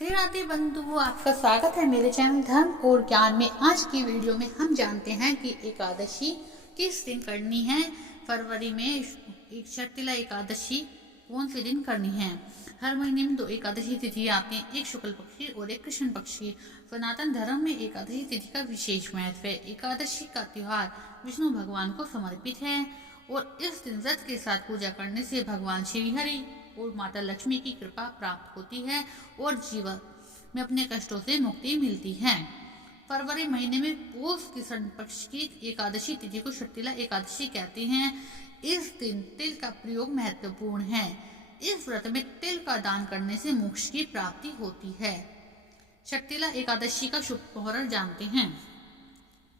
राधे राधे बंधुओं, आपका स्वागत है मेरे चैनल धर्म और ज्ञान में। आज की वीडियो में हम जानते हैं कि एकादशी किस दिन करनी है। फरवरी में एक शर्तिला एकादशी कौन से दिन करनी है। हर महीने में 2 एकादशी तिथि आती हैं, एक शुक्ल पक्षी और एक कृष्ण पक्षी। सनातन धर्म में एकादशी तिथि का विशेष महत्व है। एकादशी का त्योहार विष्णु भगवान को समर्पित है और इस दिन व्रत के साथ पूजा करने से भगवान श्री हरि और माता लक्ष्मी की कृपा प्राप्त होती है और जीवन में अपने कष्टों से मुक्ति मिलती है। फरवरी महीने में पौष कृष्ण पक्ष की एकादशी तिथि को शर्तिला एकादशी कहते हैं। इस दिन तिल का प्रयोग महत्वपूर्ण है। इस व्रत में तिल का दान करने से मोक्ष की प्राप्ति होती है। शर्तिला एकादशी का शुभ मुहूर्त जानते हैं।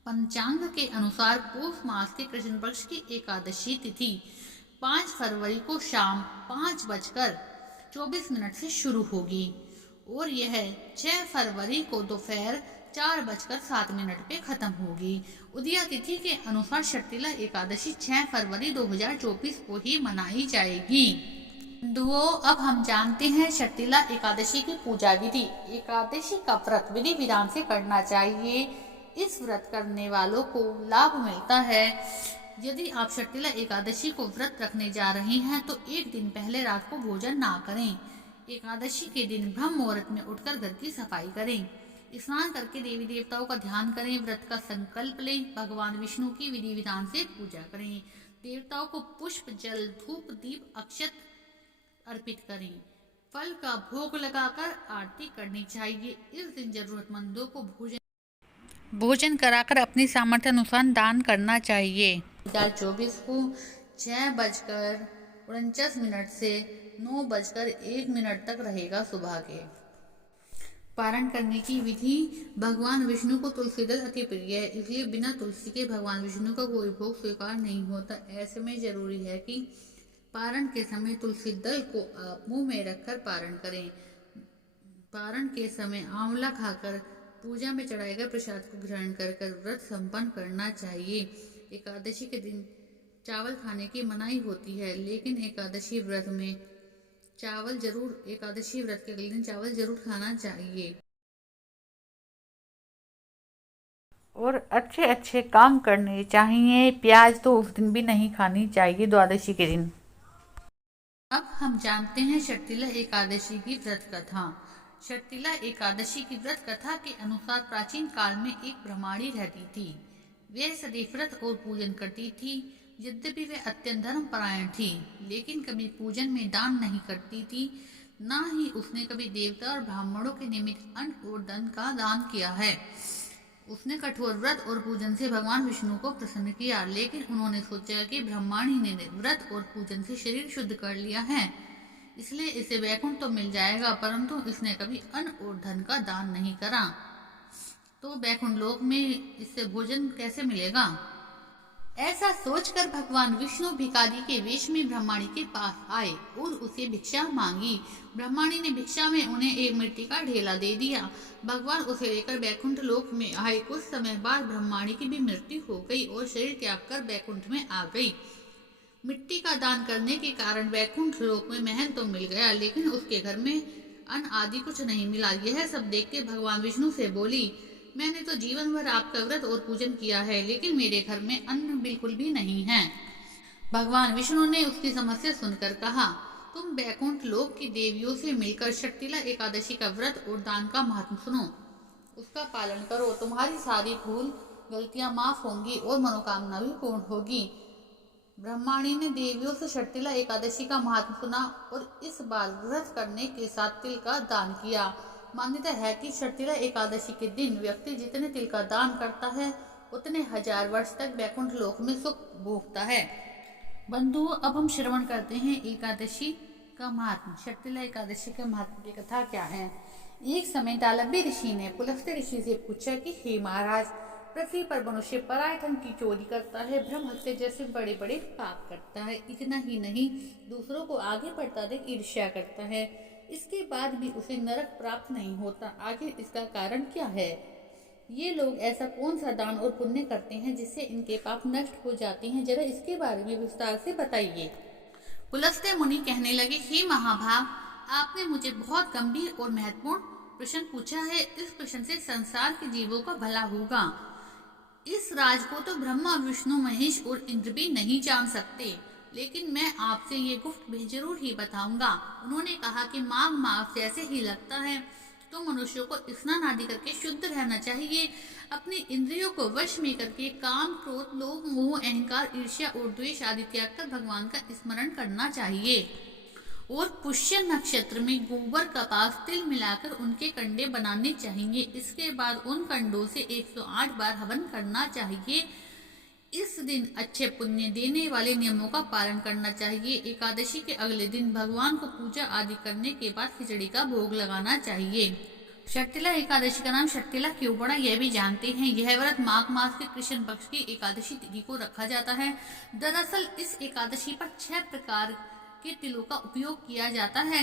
पंचांग के अनुसार पौष मास के कृष्ण पक्ष की एकादशी तिथि 5 फरवरी को शाम 5:24 से शुरू होगी और यह 6 फरवरी को दोपहर 4:07 पे खत्म होगी। उदया तिथि के अनुसार शर्तिला एकादशी 6 फरवरी 2024 को ही मनाई जाएगी। अब हम जानते हैं शर्तिला एकादशी की पूजा विधि। एकादशी का व्रत विधि विधान से करना चाहिए। इस व्रत करने वालों को लाभ मिलता है। यदि आप शर्तिला एकादशी को व्रत रखने जा रहे हैं तो एक दिन पहले रात को भोजन ना करें। एकादशी के दिन ब्रह्म मुहूर्त में उठकर घर की सफाई करें। स्नान करके देवी देवताओं का ध्यान करें। व्रत का संकल्प लें। भगवान विष्णु की विधि विधान से पूजा करें। देवताओं को पुष्प, जल, धूप, दीप, अक्षत अर्पित करें। फल का भोग लगाकर आरती करनी चाहिए। इस दिन जरूरतमंदों को भोजन कराकर अपनी सामर्थ्य अनुसार दान करना चाहिए। 2024 को 6:49 से 9:01 तक रहेगा सुबह के। पारण करने की विधि। भगवान विष्णु को तुलसी दल अति प्रिय है, इसलिए बिना तुलसी के भगवान विष्णु का कोई भोग स्वीकार नहीं होता। ऐसे में जरूरी है कि पारण के समय तुलसी दल को आप मुंह में रखकर पारण करें। पारण के समय आंवला खाकर पूजा में चढ़ाए गए प्रसाद को ग्रहण कर व्रत संपन्न करना चाहिए। एकादशी के दिन चावल खाने की मनाही होती है, लेकिन एकादशी व्रत के अगले दिन चावल जरूर खाना चाहिए और अच्छे काम करने चाहिए। प्याज तो उस दिन भी नहीं खानी चाहिए, द्वादशी के दिन। अब हम जानते हैं शर्तिला एकादशी की व्रत कथा। शर्तिला एकादशी की व्रत कथा के अनुसार प्राचीन काल में एक ब्रह्माणी रहती थी। वह सदैव व्रत और पूजन करती थी। यद्यपि वह अत्यंत धर्मपरायण थी, लेकिन कभी पूजन में दान नहीं करती थी। न ही उसने कभी देवता और ब्राह्मणों के निमित्त अन्न और धन का दान किया है। उसने कठोर व्रत और पूजन से भगवान विष्णु को प्रसन्न किया, लेकिन उन्होंने सोचा कि ब्रह्माणी ने व्रत और पूजन से शरीर शुद्ध कर लिया है, इसलिए इसे वैकुंठ तो मिल जाएगा, परंतु इसने कभी अन्न और धन का दान नहीं करा, तो वैकुंठ लोक में इससे भोजन कैसे मिलेगा। ऐसा सोचकर भगवान विष्णु भिखारी के वेश में ब्रह्माणी के पास आए और उसे भिक्षा मांगी। ब्रह्माणी ने भिक्षा में उन्हें एक मिट्टी का ढेला दे दिया। भगवान उसे लेकर वैकुंठ लोक में आए। कुछ समय बाद ब्रह्माणी की भी मृत्यु हो गई और शरीर त्याग कर वैकुंठ में आ गई। मिट्टी का दान करने के कारण वैकुंठ लोक में महल तो मिल गया, लेकिन उसके घर में अन्न आदि कुछ नहीं मिला। यह सब देख के भगवान विष्णु से बोली, मैंने तो जीवन भर आपका व्रत और पूजन किया है, लेकिन मेरे घर में अन्न बिल्कुल भी नहीं है। भगवान विष्णु ने उसकी समस्या सुनकर कहा, तुम वैकुंठ लोक की देवियों से मिलकर शर्तिला एकादशी का व्रत और दान का महत्व सुनो, उसका पालन करो। तुम्हारी सारी भूल गलतियां माफ होंगी और मनोकामना भी पूर्ण होगी। ब्रह्माणी ने देवियों से शर्तिला एकादशी का महत्व सुना और इस बार व्रत करने के साथ तिल का दान किया। मान्यता है कि शर्तिला एकादशी के दिन व्यक्ति जितने तिल का दान करता है उतने 1000 वर्ष तक वैकुंठ लोक में सुख भोगता है। बंधुओं, अब हम श्रवण करते हैं एकादशी का महत्व। शर्तिला एकादशी के महत्व की कथा क्या है। एक समय दालभ्य ऋषि ने पुलस्त्य ऋषि से पूछा कि हे महाराज, पृथ्वी पर मनुष्य पराय धन की चोरी करता है, ब्रह्म हत्या जैसे बड़े बड़े पाप करता है। इतना ही नहीं, दूसरों को आगे बढ़ता देख ईर्ष्या करता है। इसके बाद भी उसे नरक प्राप्त नहीं होता। आखिर इसका कारण क्या है। ये लोग ऐसा कौन सा दान और पुण्य करते हैं जिससे इनके पाप नष्ट हो जाते हैं, जरा इसके बारे में विस्तार से बताइए। पुलस्त्य मुनि कहने लगे, हे महाभाग, आपने मुझे बहुत गंभीर और महत्वपूर्ण प्रश्न पूछा है। इस प्रश्न से संसार के जीवों का भला होगा। इस राज को तो ब्रह्मा, विष्णु, महेश और इंद्र भी नहीं जान सकते, लेकिन मैं आपसे ये गुप्त भी जरूर ही बताऊंगा। उन्होंने कहा कि माघ मास जैसे ही लगता है तो मनुष्यों को स्नान आदि करके शुद्ध रहना चाहिए। अपनी इंद्रियों को वश में करके काम, क्रोध, लोभ, मोह, अहंकार, ईर्ष्या और द्वेष आदि त्याग कर भगवान का स्मरण करना चाहिए। और पुष्य नक्षत्र में गोबर, कपास, तिल मिलाकर उनके कंडे बनाने चाहिए। इसके बाद उन कंडों से 108 बार हवन करना चाहिए। इस दिन अच्छे पुण्य देने वाले नियमों का पालन करना चाहिए। एकादशी के अगले दिन भगवान को पूजा आदि करने के बाद खिचड़ी का भोग लगाना चाहिए। शर्तिला एकादशी का नाम शर्तिला क्यों पड़ा, यह भी जानते हैं। यह व्रत माघ मास के कृष्ण पक्ष की एकादशी तिथि को रखा जाता है। दरअसल इस एकादशी पर 6 प्रकार के तिलों का उपयोग किया जाता है,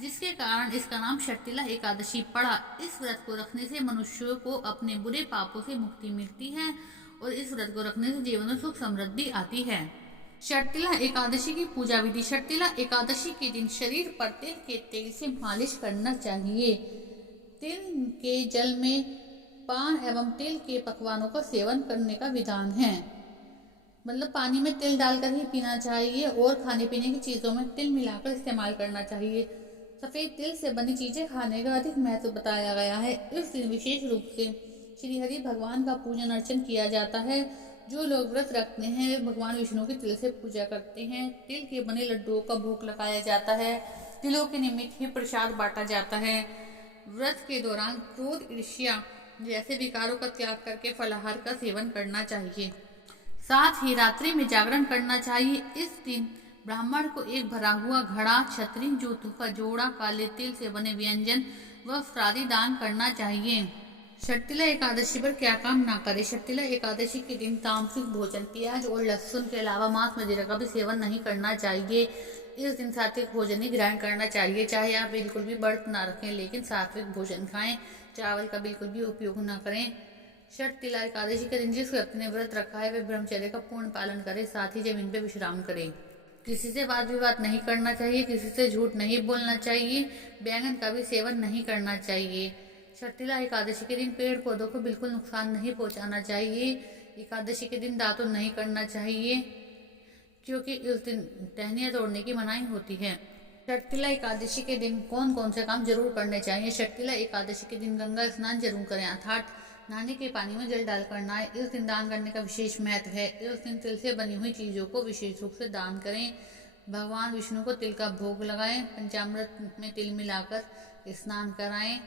जिसके कारण इसका नाम शर्तिला एकादशी पड़ा। इस व्रत को रखने से मनुष्यों को अपने बुरे पापों से मुक्ति मिलती है और इस व्रत को रखने से जीवन में सुख समृद्धि आती है। शर्तिला एकादशी की पूजा विधि। शर्तिला एकादशी के दिन शरीर पर तिल के तेल से मालिश करना चाहिए। तिल के जल में पान एवं तिल के पकवानों का सेवन करने का विधान है। मतलब पानी में तिल डालकर ही पीना चाहिए और खाने पीने की चीजों में तिल मिलाकर इस्तेमाल करना चाहिए। सफेद तिल से बनी चीजें खाने का अधिक महत्व बताया गया है। इस दिन विशेष रूप से श्री हरि भगवान का पूजन अर्चन किया जाता है। जो लोग व्रत रखते हैं वे भगवान विष्णु की तिल से पूजा करते हैं। तिल के बने लड्डुओं का भोग लगाया जाता है। तिलों के निमित्त ही प्रसाद बांटा जाता है। व्रत के दौरान क्रोध, ईर्ष्या जैसे विकारों का त्याग करके फलाहार का सेवन करना चाहिए। साथ ही रात्रि में जागरण करना चाहिए। इस दिन ब्राह्मण को एक भरा हुआ घड़ा, छतरी, जूतों का जोड़ा, काले तिल से बने व्यंजन व वस्त्र आदि दान करना चाहिए। शर्तिला एकादशी पर क्या काम ना करें। शर्तिला एकादशी के दिन तामसिक भोजन, प्याज और लहसुन के अलावा मांस मदिरा का भी सेवन नहीं करना चाहिए। इस दिन सात्विक भोजन ही ग्रहण करना चाहिए। चाहे आप बिल्कुल भी व्रत ना रखें, लेकिन सात्विक भोजन खाएं। चावल का बिल्कुल भी उपयोग ना करें। शर्तिला एकादशी के दिन जिस व्यक्ति ने व्रत रखा है वे ब्रह्मचर्य का पूर्ण पालन करे, साथ ही जमीन पर विश्राम करे। किसी से वाद विवाद नहीं करना चाहिए, किसी से झूठ नहीं बोलना चाहिए, बैंगन का भी सेवन नहीं करना चाहिए। शर्तिला एकादशी के दिन पेड़ पौधों को बिल्कुल नुकसान नहीं पहुंचाना चाहिए। एकादशी के दिन दातुन नहीं करना चाहिए, क्योंकि इस दिन टहनियाँ तोड़ने की मनाही होती है। शर्तिला एकादशी के दिन कौन कौन से काम जरूर करने चाहिए। शर्तिला एकादशी के दिन गंगा स्नान जरूर करें, अर्थात नहाने के पानी में जल डालकर नहाएं। इस दिन दान करने का विशेष महत्व है। इस दिन तिल से बनी हुई चीजों को विशेष रूप से दान करें। भगवान विष्णु को तिल का भोग लगाएं। पंचामृत में तिल मिलाकर स्नान कराएं।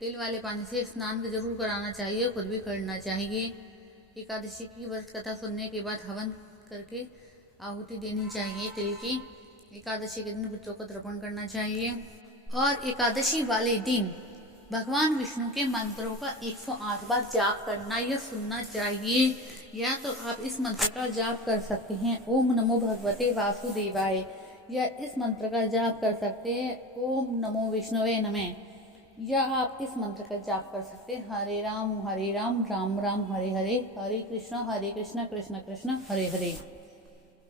तिल वाले पानी से स्नान जरूर कराना चाहिए, खुद भी करना चाहिए। एकादशी की व्रत कथा सुनने के बाद हवन करके आहुति देनी चाहिए तिल की। एकादशी के दिन पितरों को तर्पण करना चाहिए। और एकादशी वाले दिन भगवान विष्णु के मंत्रों का 108 बार जाप करना या सुनना चाहिए। या तो आप इस मंत्र का जाप कर सकते हैं, ओम नमो भगवते वासुदेवाय, या इस मंत्र का जाप कर सकते हैं, ओम नमो विष्णुवे नमः, या आप इस मंत्र का जाप कर सकते हैं, हरे राम राम राम हरे हरे, हरे कृष्ण कृष्ण कृष्ण हरे हरे।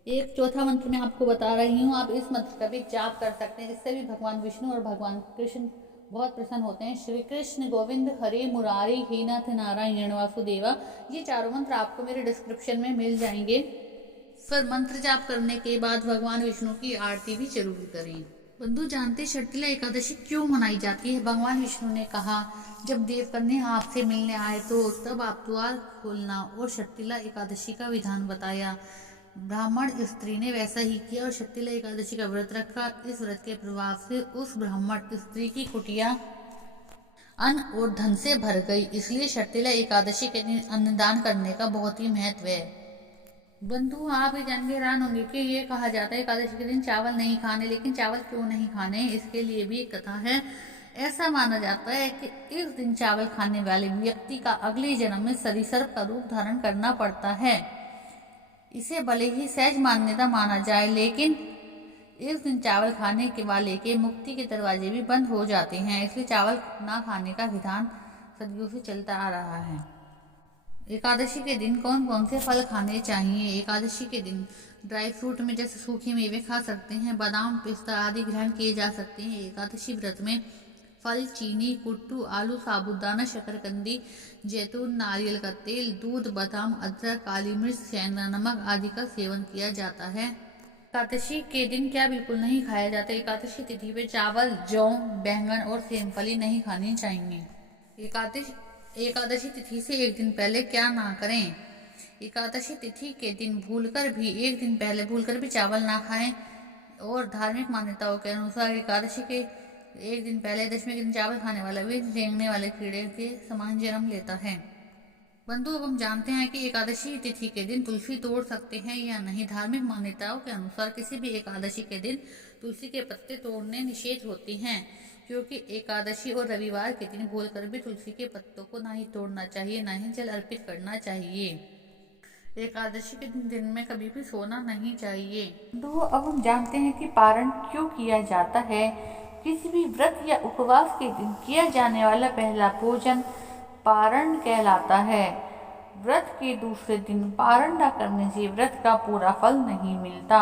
एक चौथा मंत्र मैं आपको बता रही हूँ, आप इस मंत्र का भी जाप कर सकते हैं। इससे भी भगवान विष्णु और भगवान कृष्ण बहुत प्रसन्न होते हैं। श्री कृष्ण गोविंद हरे मुरारी हे नाथ नारायण वासुदेवा। ये चारों मंत्र आपको मेरे डिस्क्रिप्शन में मिल जाएंगे। फिर मंत्र जाप करने के बाद भगवान विष्णु की आरती भी जरूर करें। बंधु जानते शर्तिला एकादशी क्यों मनाई जाती है। भगवान विष्णु ने कहा, जब देवकन्या आपसे मिलने आए तो तब आप द्वार खोलना, और शर्तिला एकादशी का विधान बताया। ब्राह्मण स्त्री ने वैसा ही किया और शर्तिला एकादशी का व्रत रखा। इस व्रत के प्रभाव से उस ब्राह्मण स्त्री की कुटिया अन्न और धन से भर गई। इसलिए शर्तिला एकादशी के दिन अन्नदान करने का बहुत ही महत्व है। बंधु आप ये जान के हैरान होंगे कि ये कहा जाता है एकादशी के दिन चावल नहीं खाने, लेकिन चावल क्यों नहीं खाने, इसके लिए भी एक कथा है। ऐसा माना जाता है कि इस दिन चावल खाने वाले व्यक्ति का अगले जन्म में सरीसृप का रूप धारण करना पड़ता है। इसे भले ही सहज मान्यता माना जाए, लेकिन इस दिन चावल खाने के वाले के मुक्ति के दरवाजे भी बंद हो जाते हैं। इसलिए चावल ना खाने का विधान सदियों से चलता आ रहा है। एकादशी के दिन कौन कौन से फल खाने चाहिए। एकादशी के दिन ड्राई फ्रूट में जैसे सूखे मेवे खा सकते हैं, बादाम, पिस्ता आदि ग्रहण किए जा सकते हैं। एकादशी व्रत में फल, चीनी, कुट्टू, आलू, साबूदाना, शकरकंदी, जैतून, नारियल का तेल, दूध, बादाम, अदरक, काली मिर्च, सेंधा नमक आदि का सेवन किया जाता है। एकादशी के दिन क्या बिल्कुल नहीं खाया जाता? एकादशी तिथि पे चावल, जौ, बैंगन और सेमफली नहीं खानी चाहिए। एकादशी तिथि से एक दिन पहले क्या ना करें? एकादशी तिथि के दिन एक दिन पहले भूलकर भी चावल ना खाएं। और धार्मिक मान्यताओं के अनुसार एकादशी के एक दिन पहले दशमी के दिन चावल खाने वाला भी रेंगने वाले कीड़े के समान जन्म लेता है। बंधु, अब हम जानते हैं कि एकादशी तिथि के दिन तुलसी तोड़ सकते हैं या नहीं। धार्मिक मान्यताओं के अनुसार किसी भी एकादशी के दिन तुलसी के पत्ते तोड़ने निषेध होते हैं, क्योंकि एकादशी और रविवार के दिन भूलकर भी तुलसी के पत्तों को ना ही तोड़ना चाहिए, ना ही जल अर्पित करना चाहिए। एकादशी के दिन में कभी भी सोना नहीं चाहिए। तो अब हम जानते हैं कि पारण क्यों किया जाता है। किसी भी व्रत या उपवास के दिन किया जाने वाला पहला भोजन पारण कहलाता है। व्रत के दूसरे दिन पारण न करने से व्रत का पूरा फल नहीं मिलता।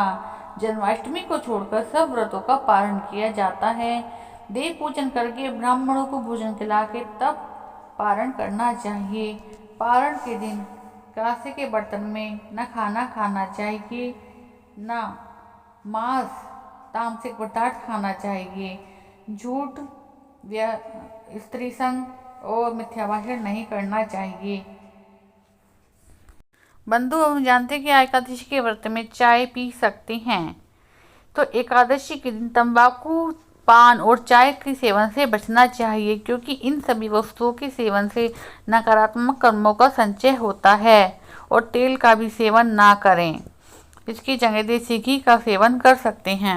जन्माष्टमी को छोड़कर सब व्रतों का पारण किया जाता है। देव पूजन करके ब्राह्मणों को भोजन खिला के तब पारण करना चाहिए। पारण के दिन कांसे के बर्तन में न खाना खाना चाहिए, न मांस, तामसिक पदार्थ खाना चाहिए। झूठ, स्त्री संग और मिथ्या भाषण नहीं करना चाहिए। बंधु, हम जानते हैं कि एकादशी के व्रत में चाय पी सकते हैं। तो एकादशी के दिन तंबाकू, पान और चाय के सेवन से बचना चाहिए, क्योंकि इन सभी वस्तुओं के सेवन से नकारात्मक कर्मों का संचय होता है। और तेल का भी सेवन ना करें। इसकी जगह देसी घी का सेवन कर सकते हैं।